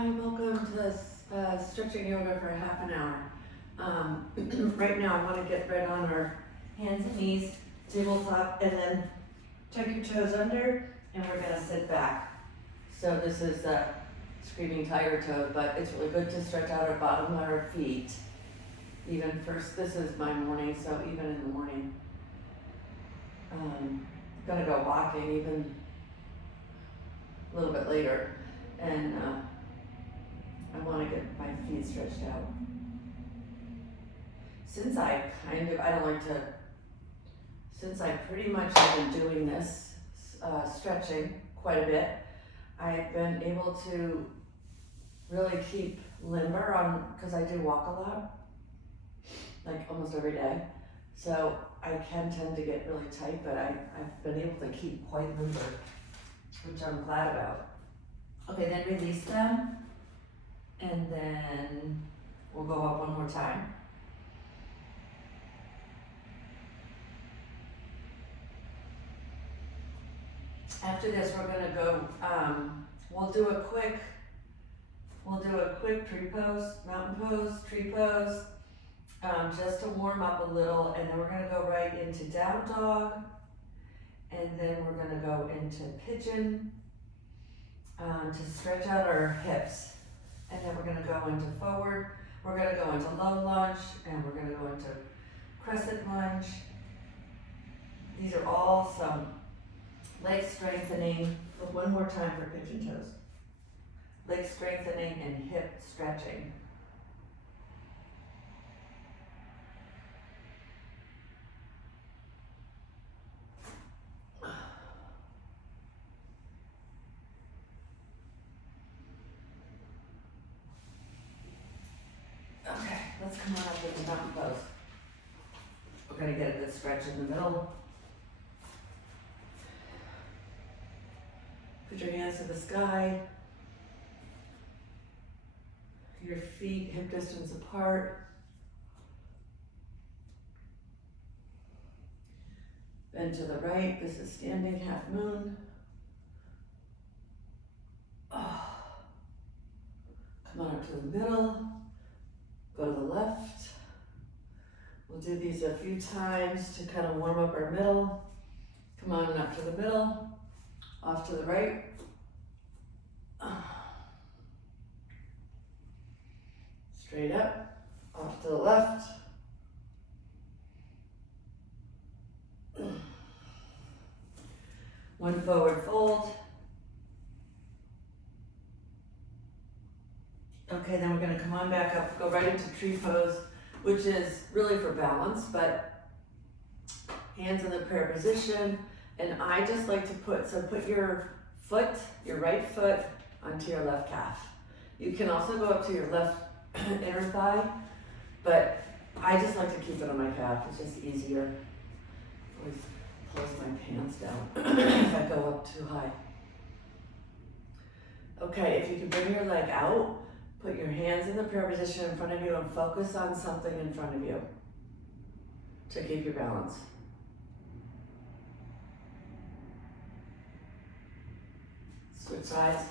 Hi, welcome to this stretching yoga for half an hour. Right now I want to get right on our hands and knees, tabletop, and then tuck your toes under, and we're going to sit back. So this is the screaming tiger toes, but it's really good to stretch out our bottom of our feet. Even first, this is my morning, so even in the morning. I'm going to go walking even a little bit later, and I want to get my feet stretched out. Since I pretty much have been doing this, stretching quite a bit, I've been able to really keep limber because I do walk a lot, like almost every day. So I can tend to get really tight, but I've been able to keep quite limber, which I'm glad about. Okay, then release them, and then we'll go up one more time. After this, we're gonna go, we'll do a quick tree pose, mountain pose, tree pose, just to warm up a little, and then we're gonna go right into down dog, and then we're gonna go into pigeon, to stretch out our hips. And then we're gonna go into forward, we're gonna go into low lunge, and we're gonna go into crescent lunge. These are all some leg strengthening, but one more time for pigeon toes. Leg strengthening and hip stretching. Okay, let's come on up with the mountain pose. We're gonna get a good stretch in the middle. Put your hands to the sky. Your feet hip distance apart. Bend to the right. This is standing half moon. Oh. Come on up to the middle. Go to the left. We'll do these a few times to kind of warm up our middle. Come on up to the middle. Off to the right. Straight up. Off to the left. One forward fold. Okay, then we're going to come on back up, go right into tree pose, which is really for balance, but hands in the prayer position. And I just like to put your right foot onto your left calf. You can also go up to your left inner thigh, but I just like to keep it on my calf. It's just easier. Always close my pants down if I go up too high. Okay, if you can bring your leg out, put your hands in the prayer position in front of you and focus on something in front of you to keep your balance. Switch sides.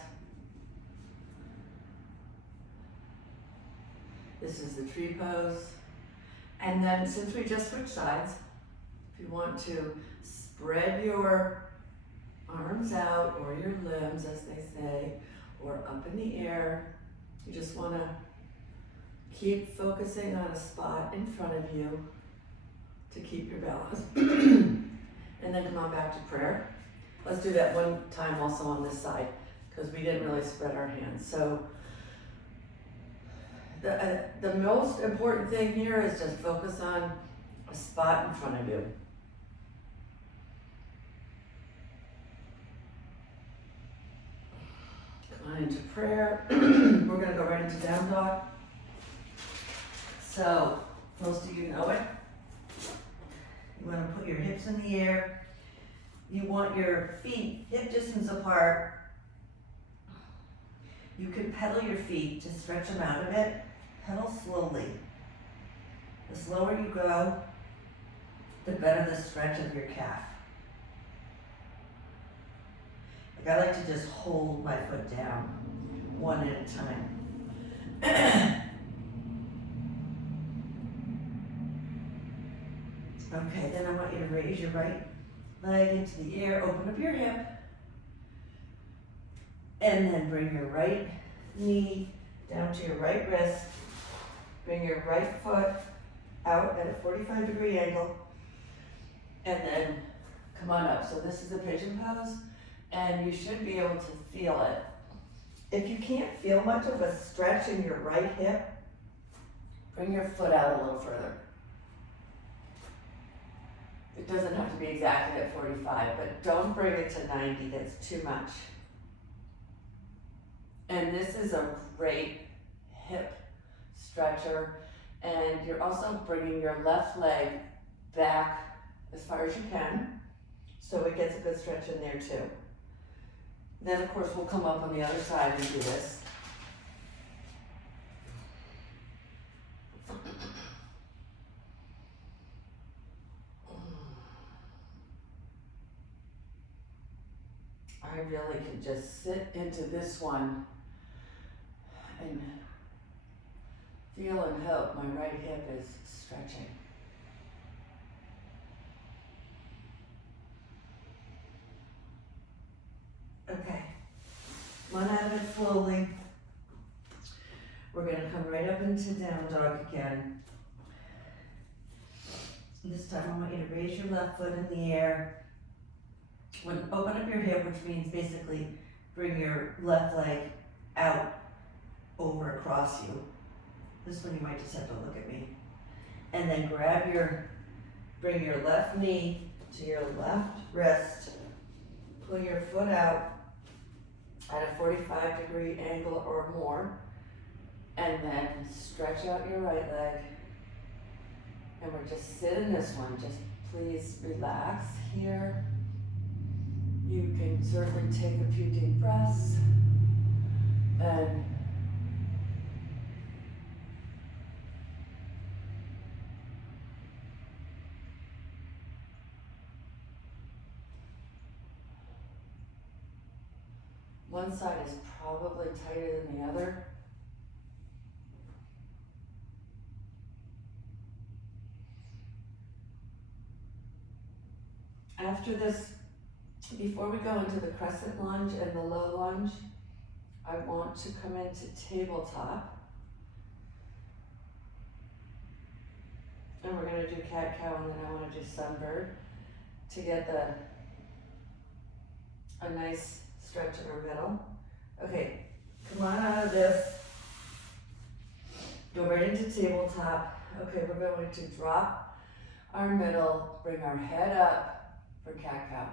This is the tree pose. And then since we just switched sides, if you want to spread your arms out or your limbs, as they say, or up in the air, you just want to keep focusing on a spot in front of you to keep your balance. And then come on back to prayer. Let's do that one time also on this side, because we didn't really spread our hands. So the most important thing here is just focus on a spot in front of you. Come on into prayer. We're going to go right into down dog. So most of you know it. You want to put your hips in the air. You want your feet hip distance apart. You can pedal your feet to stretch them out a bit. Pedal slowly. The slower you go, the better the stretch of your calf. Like I like to just hold my foot down. one at a time. Okay, then I want you to raise your right leg into the air, open up your hip, and then bring your right knee down to your right wrist. Bring your right foot out at a 45-degree angle, and then come on up. So this is the pigeon pose, and you should be able to feel it. If you can't feel much of a stretch in your right hip, bring your foot out a little further. It doesn't have to be exactly at 45, but don't bring it to 90, that's too much. And this is a great hip stretcher, and you're also bringing your left leg back as far as you can, so it gets a good stretch in there too. Then of course we'll come up on the other side and do this. I really can just sit into this one and feel and hope my right hip is stretching. Okay, come on out of it slowly. We're gonna come right up into down dog again. This time I want you to raise your left foot in the air. Open up your hip, which means basically bring your left leg out over across you. This one you might just have to look at me. And then bring your left knee to your left wrist. Pull your foot out at a 45-degree angle or more. And then stretch out your right leg. And we're just sit in this one. Just please relax here. You can certainly take a few deep breaths and one side is probably tighter than the other. After this, before we go into the crescent lunge and the low lunge, I want to come into tabletop. And we're gonna do cat-cow, and then I wanna do sunbird to get a nice stretch in our middle. Okay, come on out of this. Go right into tabletop. Okay, we're going to drop our middle, bring our head up for cat-cow.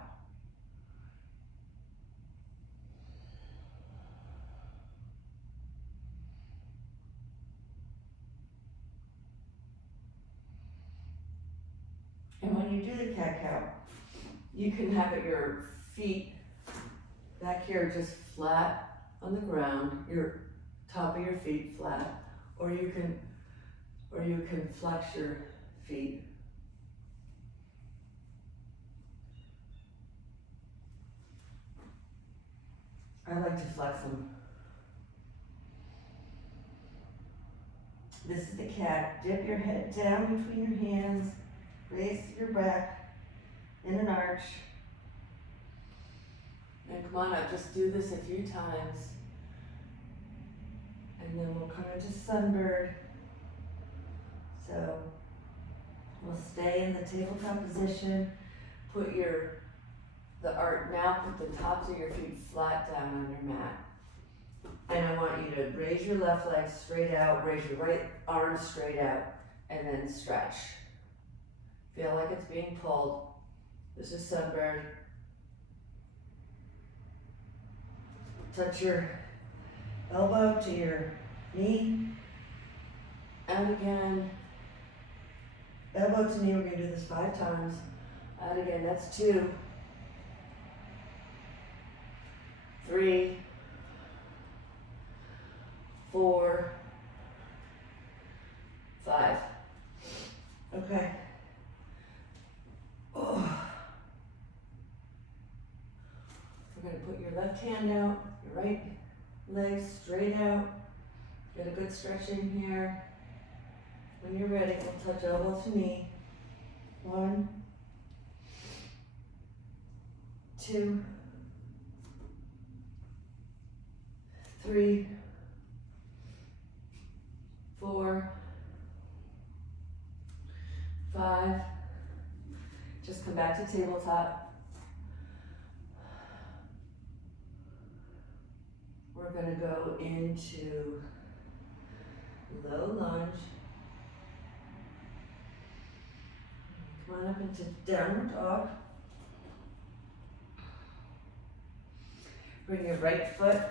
And when you do the cat-cow, you can have your feet back here just flat on the ground, your top of your feet flat, or you can flex your feet. I like to flex them. This is the cat. Dip your head down between your hands. Raise your back in an arch. And come on up, just do this a few times. And then we'll come into sunbird. So we'll stay in the tabletop position. Put the tops of your feet flat down on your mat. And I want you to raise your left leg straight out, raise your right arm straight out, and then stretch. Feel like it's being pulled. This is sunbird. Touch your elbow to your knee. Out again. Elbow to knee, we're gonna do this 5 times. Out again, that's 2. 3. 4. 5. Okay. Oh. We're going to put your left hand out, your right leg legs straight out. Get a good stretch in here. When you're ready, we'll touch elbow to knee. 1, 2, 3, 4, 5. Just come back to tabletop. We're going to go into low lunge. Come on up into downward dog. Bring your right foot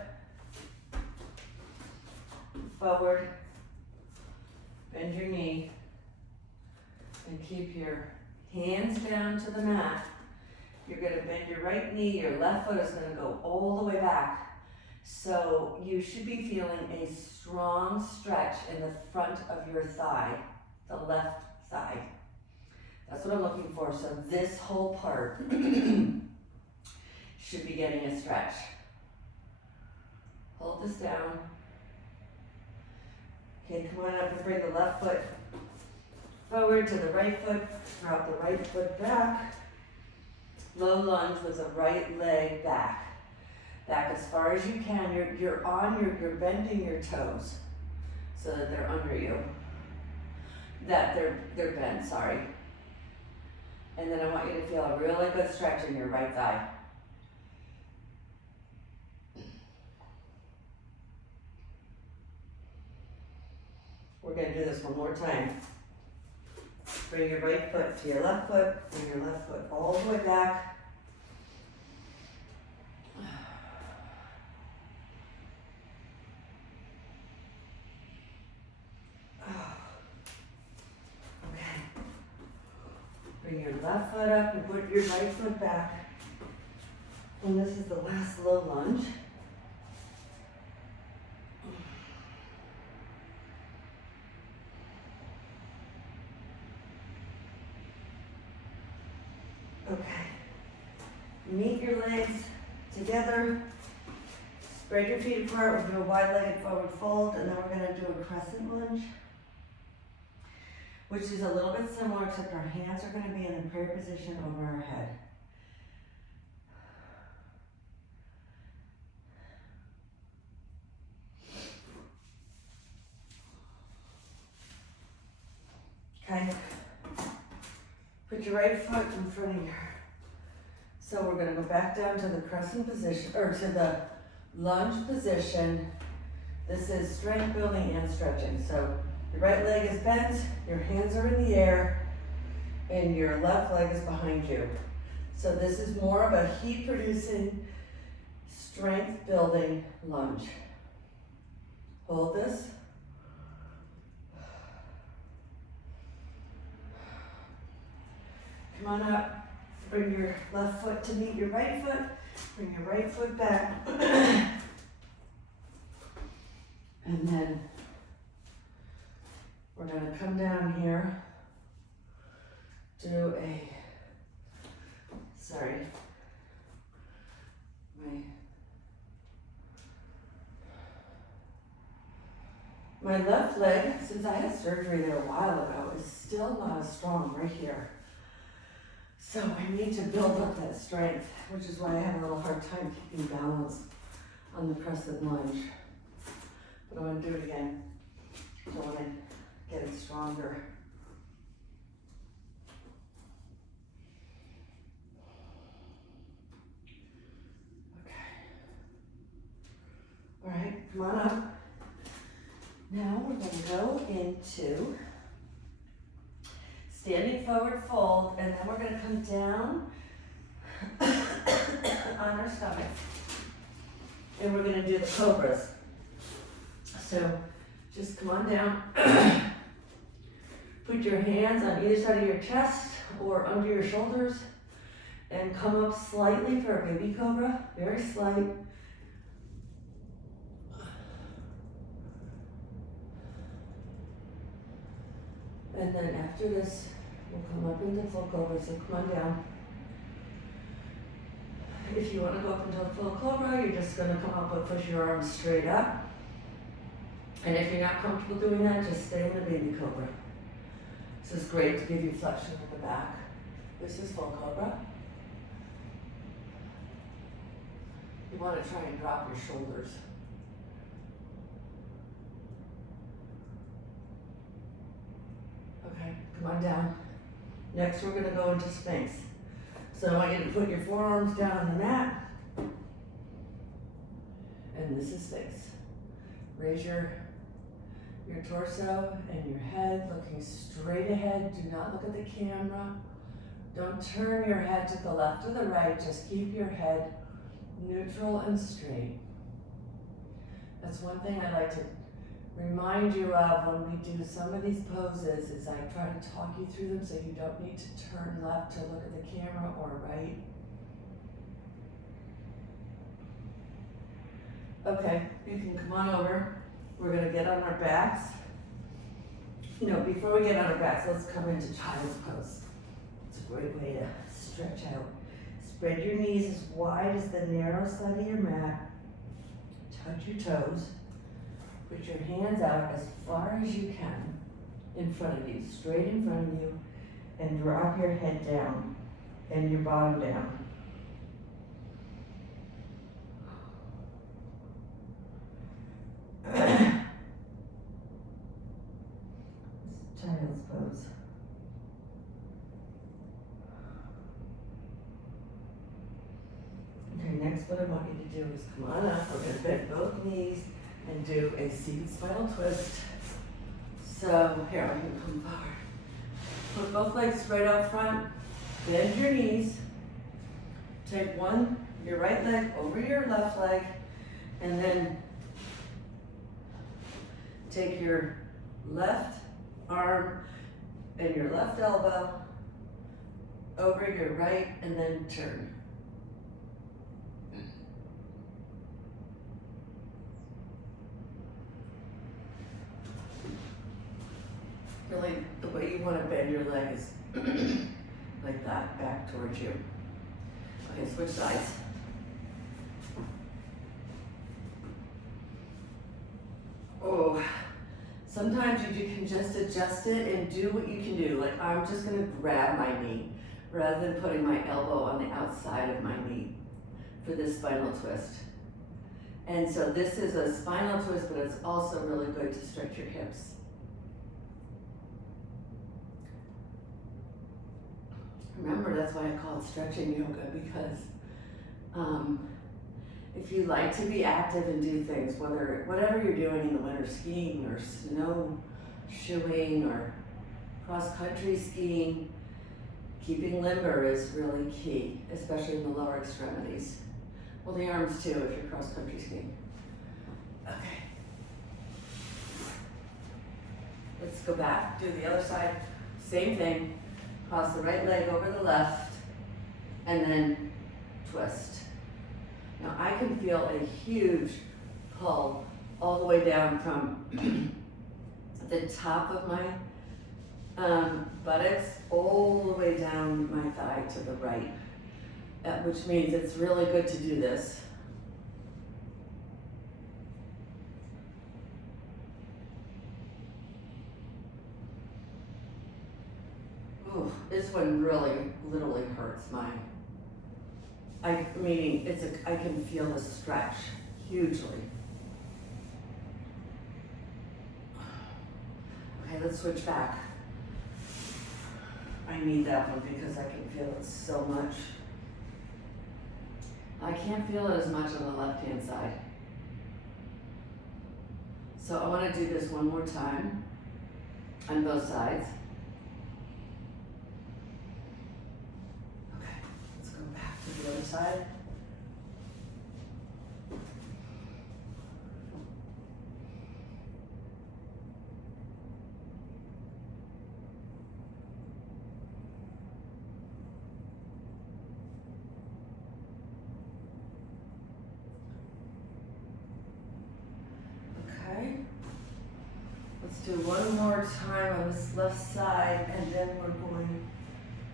forward. Bend your knee. And keep your hands down to the mat. You're going to bend your right knee. Your left foot is going to go all the way back. So you should be feeling a strong stretch in the front of your thigh, the left thigh. That's what I'm looking for. So this whole part should be getting a stretch. Hold this down. Okay, come on up and bring the left foot forward to the right foot. Drop the right foot back. Low lunge with the right leg back. Back as far as you can. You're bending your toes so that they're under you. That they're bent, sorry. And then I want you to feel a really good stretch in your right thigh. We're going to do this one more time. Bring your right foot to your left foot. Bring your left foot all the way back. Bring your left foot up and put your right foot back. And this is the last low lunge. Okay. Meet your legs together. Spread your feet apart. We'll do a wide-legged forward fold, and then we're going to do a crescent lunge, which is a little bit similar, except our hands are going to be in a prayer position over our head. Okay. Put your right foot in front of your. So we're going to go back down to the crescent position, or to the lunge position. This is strength building and stretching. So your right leg is bent, your hands are in the air, and your left leg is behind you. So this is more of a heat producing, strength building lunge. Hold this. Come on up. Bring your left foot to meet your right foot. Bring your right foot back. And then we're going to come down here. Do a, sorry, my left leg, since I had surgery there a while ago, is still not as strong right here. So I need to build up that strength, which is why I have a little hard time keeping balance on the crescent lunge. But I'm going to do it again. So I want to get it stronger. Okay. All right, come on up. Now we're going to go into standing forward fold, and then we're going to come down on our stomach. And we're going to do the cobras. So just come on down. Put your hands on either side of your chest or under your shoulders and come up slightly for a baby cobra, very slight. And then after this, we'll come up into full cobra, so come on down. if you want to go up into a full cobra, you're just going to come up and push your arms straight up. And if you're not comfortable doing that, just stay in the baby cobra. This is great to give you flexion in the back. This is full cobra. You want to try and drop your shoulders. Okay, come on down. Next we're going to go into Sphinx. So I want you to put your forearms down on the mat. And this is Sphinx. Raise your torso and your head looking straight ahead. Do not look at the camera. Don't turn your head to the left or the right. Just keep your head neutral and straight. That's one thing I like to remind you of when we do some of these poses is I try to talk you through them so you don't need to turn left to look at the camera or right. Okay, you can come on over. We're going to get on our backs. You know, before we get on our backs, let's come into child's pose. It's a great way to stretch out. Spread your knees as wide as the narrow side of your mat. Touch your toes. Put your hands out as far as you can in front of you, straight in front of you, and drop your head down and your bottom down. Child's pose. Okay, next what I want you to do is come on up. We're going to bend both knees and do a seated spinal twist. So here, I'm going to come forward. Put both legs right out front. Bend your knees. Take your right leg over your left leg, and then take your left arm and your left elbow over your right, and then turn. Really, the way you want to bend your leg is like that, back towards you. Okay, switch sides. Oh, sometimes you can just adjust it and do what you can do. Like I'm just gonna grab my knee rather than putting my elbow on the outside of my knee for this spinal twist. And so this is a spinal twist, but it's also really good to stretch your hips. Remember, that's why I call it stretching yoga, because if you like to be active and do things, whatever you're doing in the winter, skiing or snowshoeing or cross-country skiing, keeping limber is really key, especially in the lower extremities. Well, the arms too, if you're cross-country skiing. Okay. Let's go back, do the other side. Same thing. Cross the right leg over the left, and then twist. Now I can feel a huge pull all the way down from the top of my buttocks all the way down my thigh to the right, which means it's really good to do this. Ooh, this one really literally hurts meaning I can feel the stretch hugely. Okay, let's switch back. I need that one because I can feel it so much. I can't feel it as much on the left-hand side. So I want to do this one more time on both sides. Okay, let's go back to the other side. Let's do one more time on this left side, and then we're going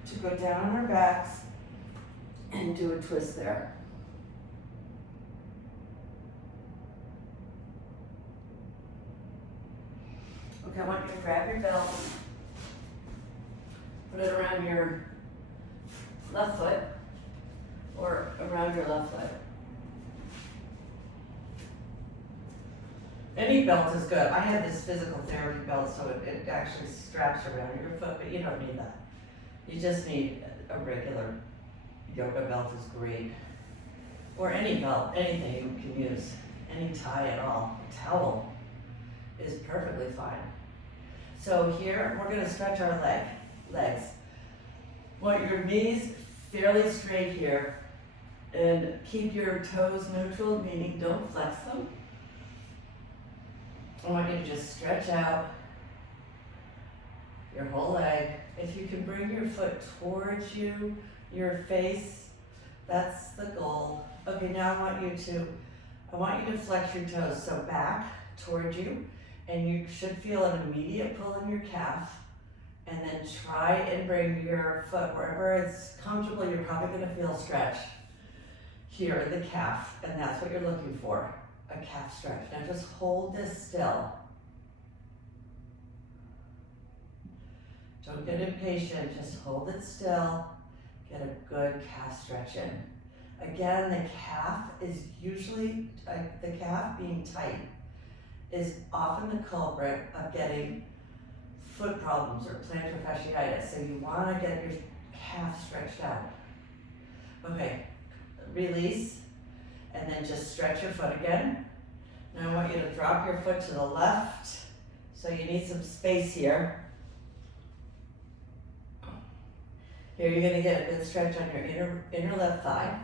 to go down on our backs and do a twist there. Okay, I want you to grab your belt, put it around your left foot, or around your left foot. Any belt is good. I have this physical therapy belt, so it actually straps around your foot, but you don't need that. You just need a regular yoga belt is great. Or any belt, anything you can use. Any tie at all. A towel is perfectly fine. So here, we're gonna stretch our legs. Want your knees fairly straight here, and keep your toes neutral, meaning don't flex them. I want you to just stretch out your whole leg. If you can bring your foot towards you, your face, that's the goal. Okay, now I want you to flex your toes, so back towards you, and you should feel an immediate pull in your calf, and then try and bring your foot wherever it's comfortable. You're probably gonna feel stretch here in the calf, and that's what you're looking for, a calf stretch. Now just hold this still. Don't get impatient, just hold it still. Get a good calf stretch in. Again, the calf is usually, the calf being tight is often the culprit of getting foot problems or plantar fasciitis. So you wanna get your calf stretched out. Okay, release, and then just stretch your foot again. Now I want you to drop your foot to the left. So you need some space here. Here you're gonna get a good stretch on your inner left thigh.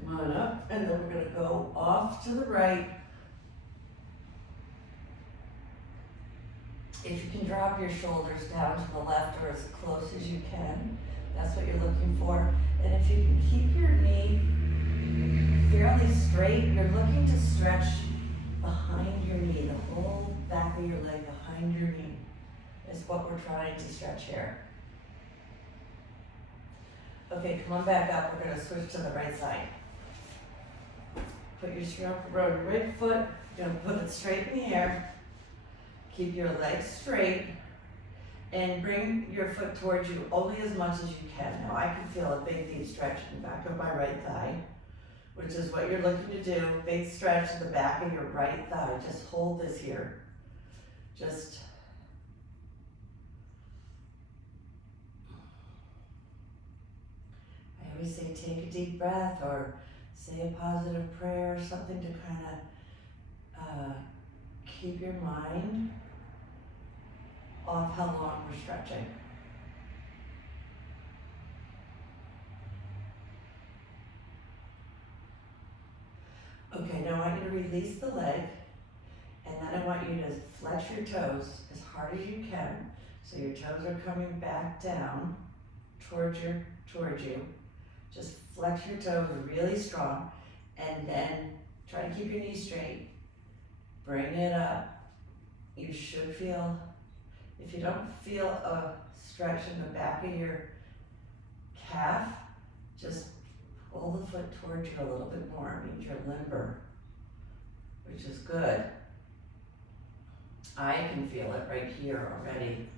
Come on up, and then we're gonna go off to the right. If you can drop your shoulders down to the left or as close as you can, that's what you're looking for. And if you can keep your knee fairly straight, you're looking to stretch behind your knee, the whole back of your leg behind your knee is what we're trying to stretch here. Okay, come on back up. We're gonna switch to the right side. Put your strap around your right foot. You're gonna put it straight in the air. Keep your legs straight and bring your foot towards you only as much as you can. Now I can feel a big deep stretch in the back of my right thigh, which is what you're looking to do. Big stretch in the back of your right thigh. Just hold this here. Just I always say take a deep breath or say a positive prayer, something to kind of keep your mind off how long we're stretching. Okay, now I want you to release the leg, and then I want you to flex your toes as hard as you can. So your toes are coming back down towards you. Just flex your toes really strong, and then try to keep your knees straight. Bring it up. You should feel, if you don't feel a stretch in the back of your calf, just pull the foot towards you a little bit more. It means you're limber, which is good. I can feel it right here already.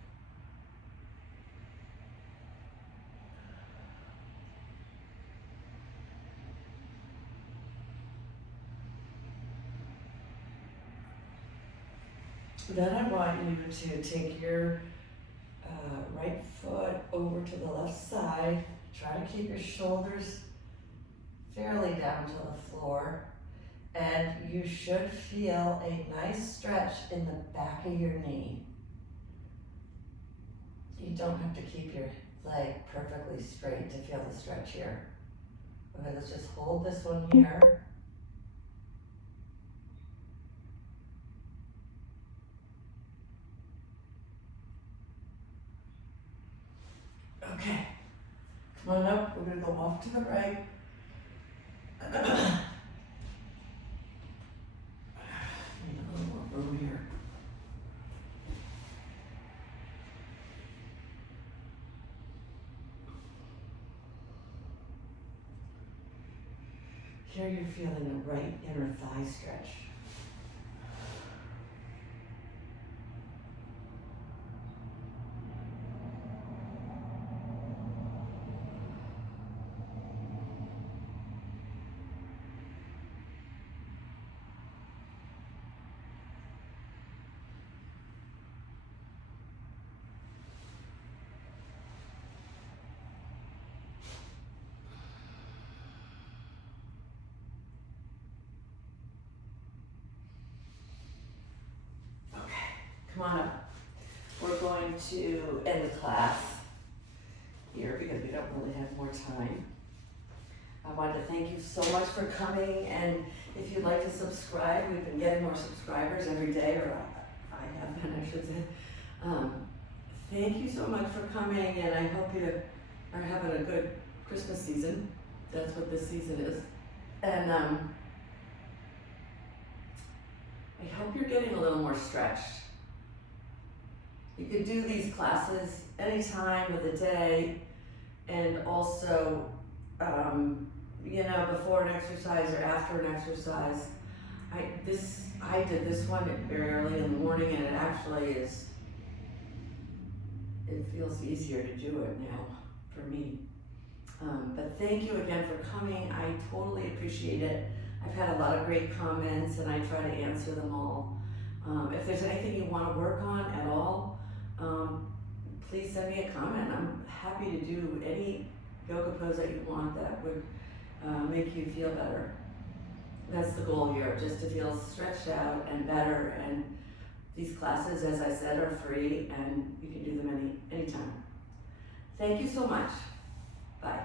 Then I want you to take your right foot over to the left side. Try to keep your shoulders fairly down to the floor. And you should feel a nice stretch in the back of your knee. You don't have to keep your leg perfectly straight to feel the stretch here. Okay, let's just hold this one here. Okay, come on up. We're gonna go off to the right. Need a little more room here. Here you're feeling a right inner thigh stretch. Come on up. We're going to end the class here because we don't really have more time. I wanted to thank you so much for coming, and if you'd like to subscribe, we've been getting more subscribers every day, or I have been, I should say. Thank you so much for coming, and I hope you are having a good Christmas season. That's what this season is. And I hope you're getting a little more stretched. You could do these classes any time of the day, and also, before an exercise or after an exercise. I did this one very early in the morning, and it feels easier to do it now for me. But thank you again for coming. I totally appreciate it. I've had a lot of great comments, and I try to answer them all. If there's anything you want to work on at all, please send me a comment. I'm happy to do any yoga pose that you want that would make you feel better. That's the goal here, just to feel stretched out and better. And these classes, as I said, are free, and you can do them anytime. Thank you so much. Bye.